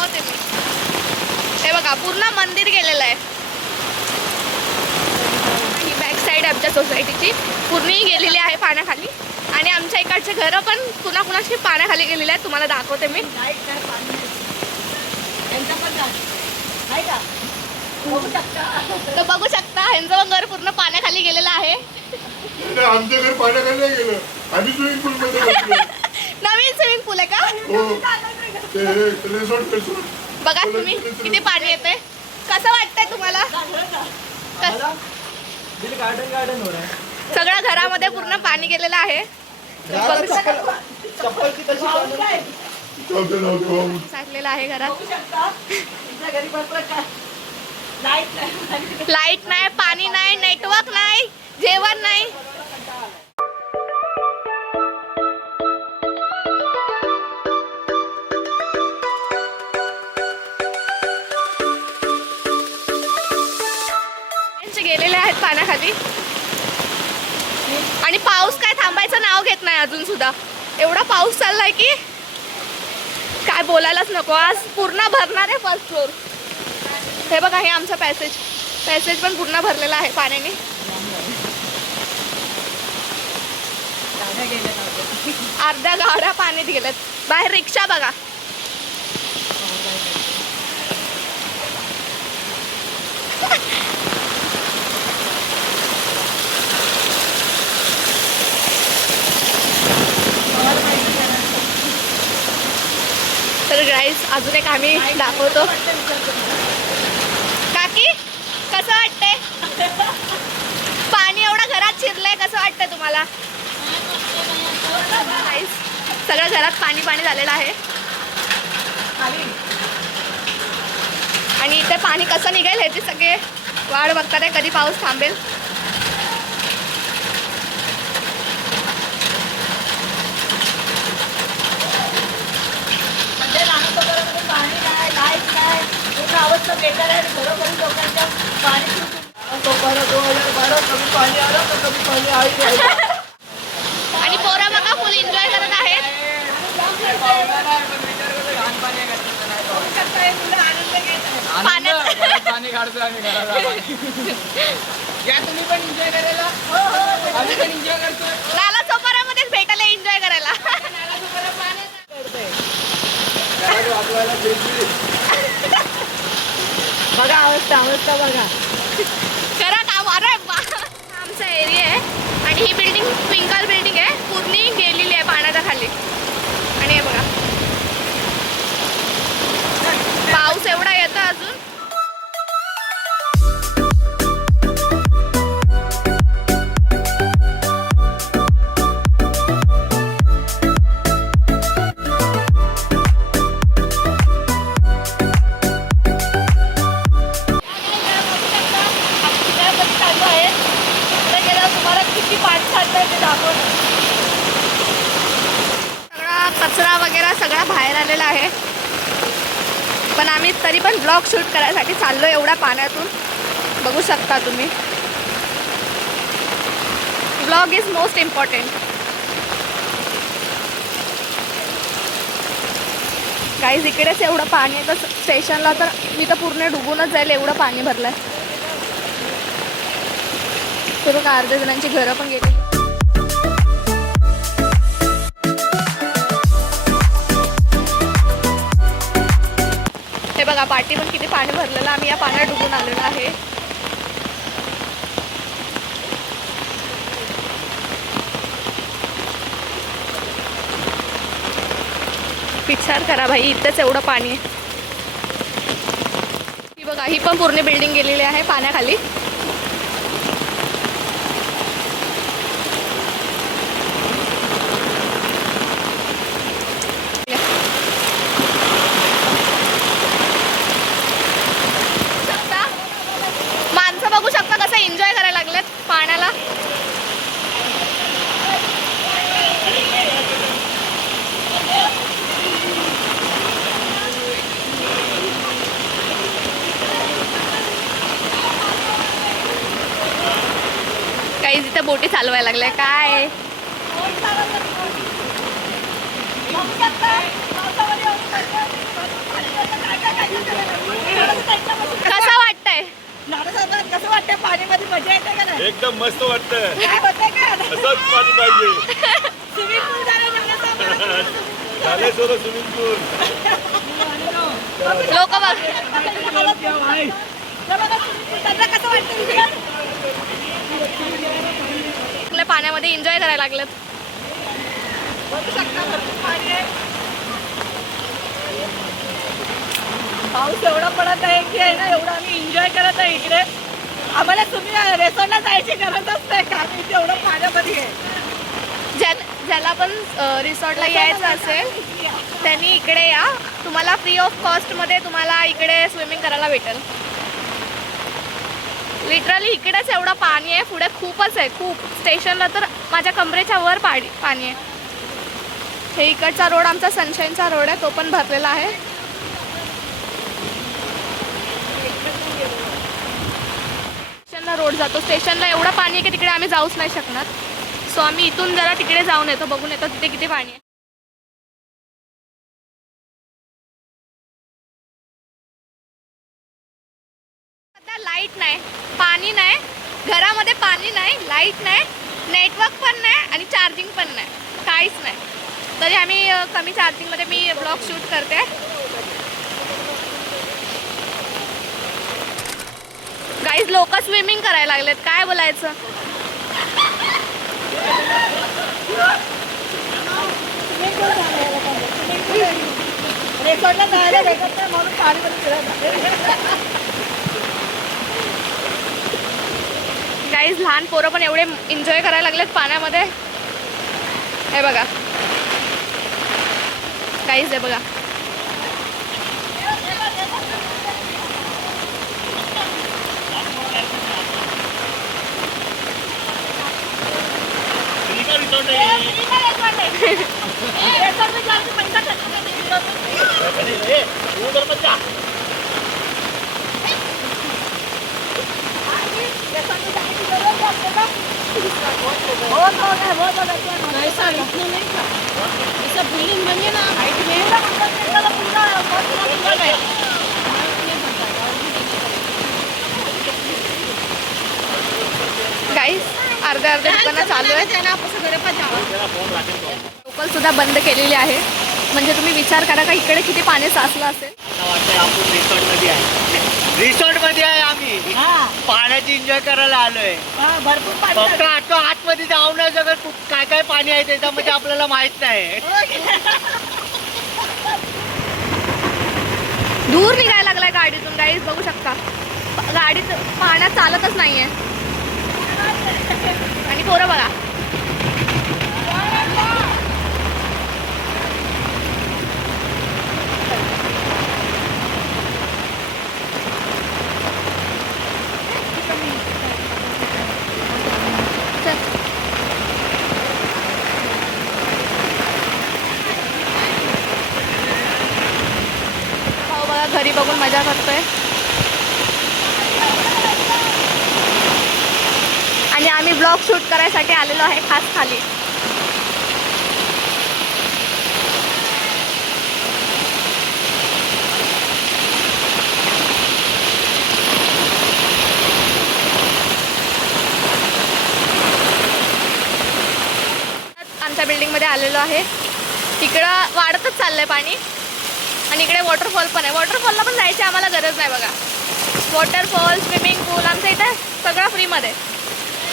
दाखवते मी. हे बघा पूर्ण मंदिर गेलेलं आहे. ही बॅक साईड आमच्या सोसायटीची पूर्ण गेलेली आहे पाण्याखाली. आणि आमच्या इकडचे घरं पण कुणाकुणाची पाण्याखाली गेलेली आहेत. तुम्हाला दाखवते मी. तर बघू शकता ह्यांचं पण घर पूर्ण पाण्याखाली गेलेलं आहे. आमचं घर पाण्याखाली नाही गेलं. आम्ही स्विमिंग पूल मध्ये नवीन स्विमिंग पूल आहे का? बघा तुम्ही किती पाणी येते. कसं वाटतंय तुम्हाला? सगळ्या घरामध्ये पूर्ण पाणी गेलेलं आहे. साठलेलं आहे घरात. लाईट नाही, पाणी नाही, नेटवर्क नाही, जेवण नाही. गेलेले आहेत पाण्याखाली. आणि पाऊस काय थांबायचं नाव घेत नाही अजून सुद्धा. एवढा पाऊस चाललाय की काय बोलायलाच नको. आज पूर्ण भरणार आहे फर्स्ट फ्लोर. हे बघा हे आमचं पॅसेज पण पूर्ण भरलेला आहे पाण्याने. अर्ध्या गाड्या पाण्यात गेल्यात. बाहेर रिक्षा बघा. तर गाईस अजून एक आम्ही दाखवतो. काकी कसं वाटतंय? पाणी एवढं घरात शिरलंय. कसं वाटतंय तुम्हाला? सगळं घरात पाणी पाणी झालेलं आहे. आणि इथे पाणी कसं निघेल ह्याची सगळे वाट बघतात आहे कधी पाऊस थांबेल. अवस्था बेकार आहे. घरोघरी लोकांच्या पाणी आणि पोरा बघा फुल एन्जॉय करत आहेत. पाणी काढतो आम्ही घराला. या तुम्ही पण एन्जॉय करायला. आम्ही पण एन्जॉय करतो. नाला सोपारामध्येच भेटायला एन्जॉय करायला. बघा अवस्था बघा. करा काम. अरे आमचा एरिया आहे आणि ही बिल्डिंग ट्विंकल बिल्डिंग आहे. पूर्ण गेलेली आहे पाण्याच्या खाली. आणि हे बघा पाऊस एवढा येतो अजून. सगळा कचरा वगैरे सगळा बाहेर आलेला आहे. पण आम्ही तरी पण ब्लॉग शूट करायसाठी चाललो एवढ्या पाण्यातून. बघू शकता तुम्ही. Blog is most important. Guys इकडेच एवढं पाणी आहे तर स्टेशनला तर मी तर पूर्ण डुबूनच जाईल एवढं पाणी भरलंय. ते बघा अर्ध्या जणांची घरं पण गेली. हे बघा पाठी पण किती पाणी भरलेलं. आम्ही या पाण्यात डुबून आलेलो आहे. विचार करा भाई इथंच एवढं पाणी आहे. ही बघा ही पण पूर्ण बिल्डिंग गेलेली आहे पाण्याखाली. माणसं बघू शकता कसं एन्जॉय करायला लागलेत पाण्याला. काही तिथे बोटी चालवायला लागल्या काय. कसं वाटतंय? कसं वाटतं पाणीमध्ये मजा येते का नाही? एकदम मस्त वाटतं. काय होतंय का असंच पाणी पाहिजे. स्विमिंग पूल झालं झाले सोडं स्विमिंग पूल. लोक बघ त्यांना कसं वाटतं? आपल्या पाण्यामध्ये एन्जॉय करायला लागलेत. बघू शकता भरपूर पाणी आहे. पाऊस एवढा पडत आहे की आहे ना, एवढं आम्ही एन्जॉय करत आहे इकडे. आम्हाला तुम्ही रेसॉर्टला जायची गरजच नाही का, आम्ही इथे एवढं पाण्यामध्ये आहे. ज्याला पण रिसॉर्टला यायचं असेल त्यांनी इकडे या. तुम्हाला फ्री ऑफ कॉस्टमध्ये तुम्हाला इकडे स्विमिंग करायला भेटेल. लिटरली इकडेच एवढं पाणी आहे, पुढे खूपच आहे, खूप. स्टेशनला तर माझ्या कमरेच्या वर पाणी आहे. हे इकडचा रोड आमचा सनशाईनचा रोड आहे, तो पण भरलेला आहे. स्टेशनला रोड जातो. स्टेशनला एवढं पाणी आहे की तिकडे आम्ही जाऊच नाही शकणार. सो आम्ही इथून जरा तिकडे जाऊन येतो, बघून येतो तिथे किती पाणी आहे. सध्या लाईट नाही, पाणी नाही, घरामध्ये पाणी नाही, लाईट नाही, नेटवर्क पण नाही आणि चार्जिंग पण नाही, काहीच नाही. तरी आम्ही कमी चार्जिंगमध्ये मी ब्लॉग शूट करते. गाईज लोक स्विमिंग करायला लागलेत, काय बोलायचं. रेसॉर्टला जायला भेटत नाही म्हणून पाणीमध्ये फिरायला. गाईज लहान पोरं पण एवढे एन्जॉय करायला लागलेत पाण्यामध्ये. हे बघा गाईज, हे बघा. गाईज अर्ध्या दुकानं चालू आहेत. लोकल सुद्धा बंद केलेली आहे. म्हणजे तुम्ही विचार करा का इकडे किती पाणी साचलं असेल. आपण रिसॉर्ट मध्ये आहे आम्ही. पाण्याची एन्जॉय करायला आलोय. भरपूर पाणी फक्त आता आतमध्ये जाऊन नाही सगळं काय काय पाणी आहे त्याच्यामध्ये आपल्याला माहित नाही. दूर निघायला लागलाय गाडीतून. गाईज बघू शकता गाडीत पाण्यात चालतच नाहीये. आणि पोरं बघा. भाऊ बघा घरी बघून मजा करतोय. आणि आम्ही ब्लॉग शूट करायसाठी आलेलो आहे खास खाली. आमच्या बिल्डिंगमध्ये आलेलो आहे. इकडं वाढतच चाललंय पाणी आणि इकडे वॉटरफॉल पण आहे. वॉटरफॉलला पण जायची आम्हाला गरज नाही बघा. वॉटरफॉल, स्विमिंग पूल आमच्या इथे सगळं फ्रीमध्ये.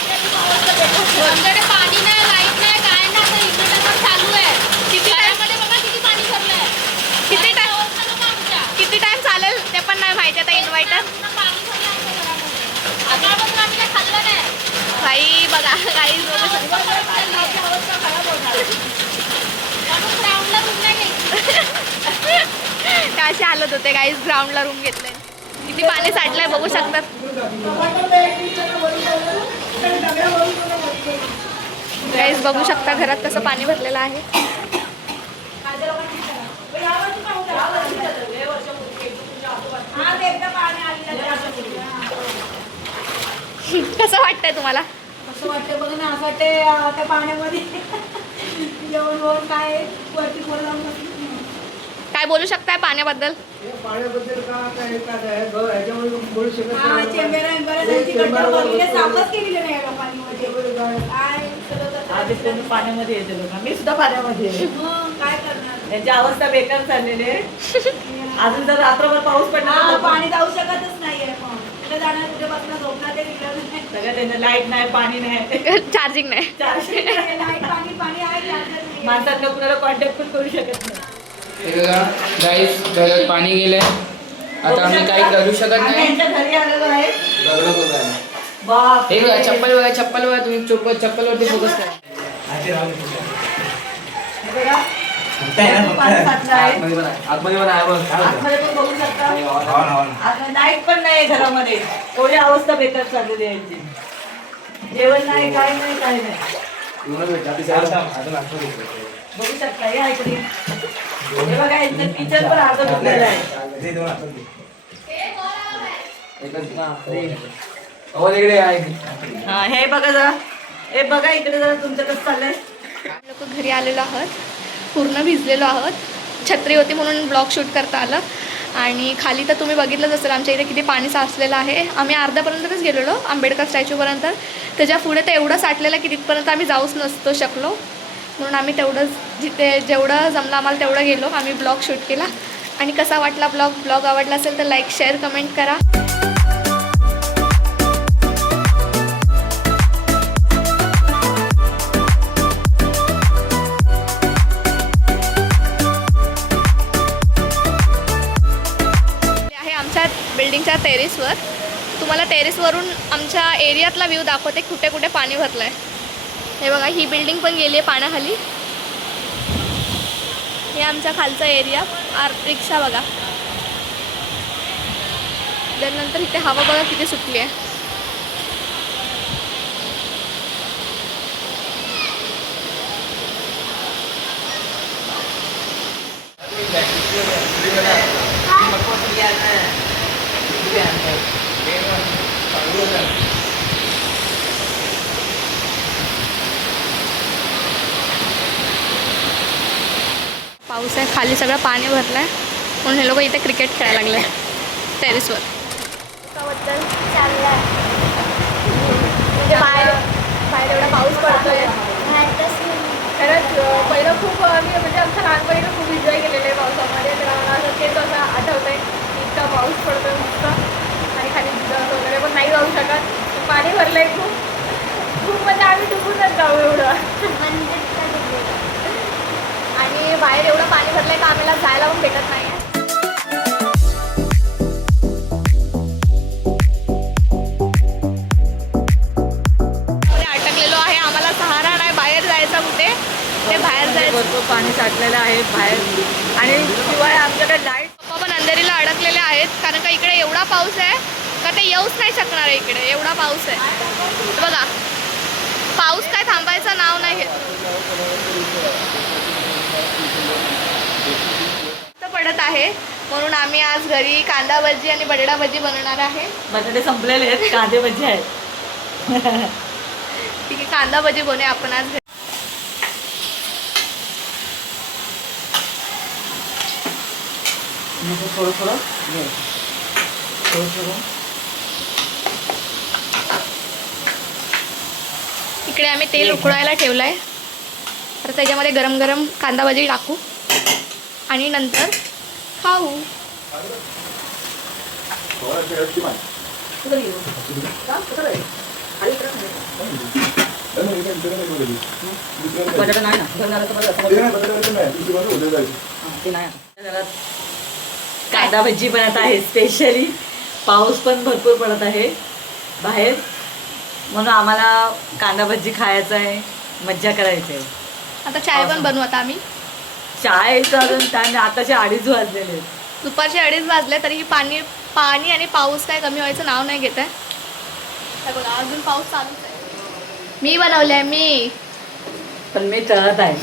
आमच्याकडे पाणी नाही, लाईट नाही, काय नाही. आता इन्व्हर्टर चालू आहे. किती टाइममध्ये बघा किती पाणी भरलंय. किती टाइम चालेल ते पण नाही माहिती. आता इन्व्हर्टर बाई बघा काही असे हालत होते. गाईज ग्राउंडला रूम घेतलंय. किती पाणी साठलंय बघू शकतात. गाईज बघू शकता घरात कसं पाणी भरलेलं आहे. कसं वाटतंय तुम्हाला? कसं वाटतं बघ ना. असं वाटते त्या पाण्यामध्ये जेवण काय वरती काय बोलू शकताय पाण्याबद्दल? पाण्याबद्दल का काय ह्याच्यामध्ये बोलू शकत हा, चेंबेरा एम्बेरासांची गड्डा बघितले, सापच केलेले नाही या लोकांमध्ये. काय सगळं कचरा- आधीच त्यांनी पाण्यामध्ये येते लोक. मी सुद्धा पाण्यामध्ये आहे. मग काय करणार? त्यांची अवस्था बेकार चाललेली आहे. अजून जर रात्रभर पाऊस पडला हा, तर पाणी जाऊ शकतच नाहीये. मग कुठे जाणार, कुठे बसणार, झोपणार ते दिलं नाही. सगळं त्यांना लाईट नाही, पाणी नाही. चार्जिंग नाही. लाईट, पाणी आहे, चार्जर नाही. माणसांना कुणाला कॉन्टॅक्ट पण करू शकत नाही. गाईस घरात पाणी गेलंय. आता आम्ही काही करू शकत आम्ही नाही. यांच्या घरी आलेलो आहे. दगडं होत आहे. बाप हे बघा चप्पल बघा, चप्पल बघा, तुम्ही चप्पलवरती फोकस करा. हे बघा. पाणी साचलं आहे. आतमध्ये बघा, आतमध्ये बघा, आतमध्ये पण बघू शकता. आता लाईट पण नाही घरामध्ये. एवढी अवस्था बेकार चाललेली आहे यांची. जेवण नाही, काय नाही, काय नाही. बघू शकता या इकडे. हे बघा यांचं किचन पण अर्ध डुबलेलं आहे. इकडे आहे. हा, हे बघा जरा. हे बघा इकडे जरा तुमचं कसं चाललंय. लोक घरी आलेलो आहोत, पूर्ण भिजलेलो आहोत. छत्री होती म्हणून ब्लॉग शूट करता आलं. आणि खाली तर तुम्ही बघितलंच असेल आमच्या इथे किती पाणी साचलेलं आहे. आम्ही अर्ध्यापर्यंतच गेलेलो आंबेडकर स्टॅच्यूपर्यंत. त्याच्या पुढे तर एवढं साठलेलं की तिथपर्यंत आम्ही जाऊच नसतो शकलो. म्हणून आम्ही तेवढंच जिथे जेवढं जमलं आम्हाला तेवढं गेलो. आम्ही ब्लॉग शूट केला. आणि कसा वाटला ब्लॉग आवडला असेल तर लाईक शेअर कमेंट करा. बिल्डिंगच्या टेरेसवर तुम्हाला टेरेसवरून आमच्या एरियातला व्ह्यू दाखवते कुठे कुठे पाणी भरलं आहे. हे बघा ही बिल्डिंग पण गेली आहे पाण्याखाली. हे आमच्या खालचा एरिया. रिक्षा बघा. त्यानंतर इथे हवा बघा किती सुटली आहे. पाऊस आहे, खाली सगळं पाणी भरलं आहे म्हणून हे लोक इथे क्रिकेट खेळायला लागले टेरेसवर. त्याबद्दल चाललं आहे म्हणजे बाहेर एवढा पाऊस पडतोय. खरंच पहिलं खूप आम्ही म्हणजे आमच्या लहानपणीनं खूप एन्जॉय केलेलं आहे पावसामध्ये. तर मला असं तेच असं आठवतं आहे इतका पाऊस पडतोय मस्त. आणि खाली भिजत वगैरे पण नाही जाऊ शकत, पाणी भरलं आहे खूप म्हणजे आम्ही डुबूनच जाऊ एवढं. आणि बाहेर एवढं पाणी भरलं आहे का आम्हाला जायला पण भेटत नाही आहे. अटकलेलो आहे, आम्हाला सहारा नाही बाहेर जायचा कुठे. ते बाहेर जायचं भरपूर पाणी साठलेलं आहे बाहेर. आणि शिवाय आमच्याकडे लाईट. पप्पा पण अंधेरीला अडकलेले आहेत कारण का इकडे एवढा पाऊस आहे का ते येऊच नाही शकणार आहे. इकडे एवढा पाऊस आहे बघा. पाऊस काय थांबायचं नाव नाही घेत. पडत आहे म्हणून आम्ही आज घरी कांदा भजी आणि बटाटा भजी बनवणार आहे. बटाटे संपलेले आहेत, कांदे भजी आहेत. ठीक आहे, कांदा भजी बनवूया आपण आज घरी. थोडं इकडे आम्ही तेल उकळायला ठेवलं आहे. तर त्याच्यामध्ये गरम गरम कांदा भजी टाकू आणि नंतर खाऊ. बटाटा नाही ना ते नाही. कांदा भजी बनत आहे स्पेशली. पाऊस पण भरपूर पडत आहे बाहेर म्हणून आम्हाला कांदा भजी खायचा आहे, मज्जा करायची आहे. आता चाय पण बनवू आता आम्ही. चायचं अजून टाइम, आताचे 2:30 वाजलेले आहेत. दुपारचे 2:30 वाजले तरीही पाणी आणि पाऊस काय कमी व्हायचं नाव नाही घेत आहे. बघा अजून पाऊस चालूच आहे. मी बनवले आहे मी. पण मी तळत आहे.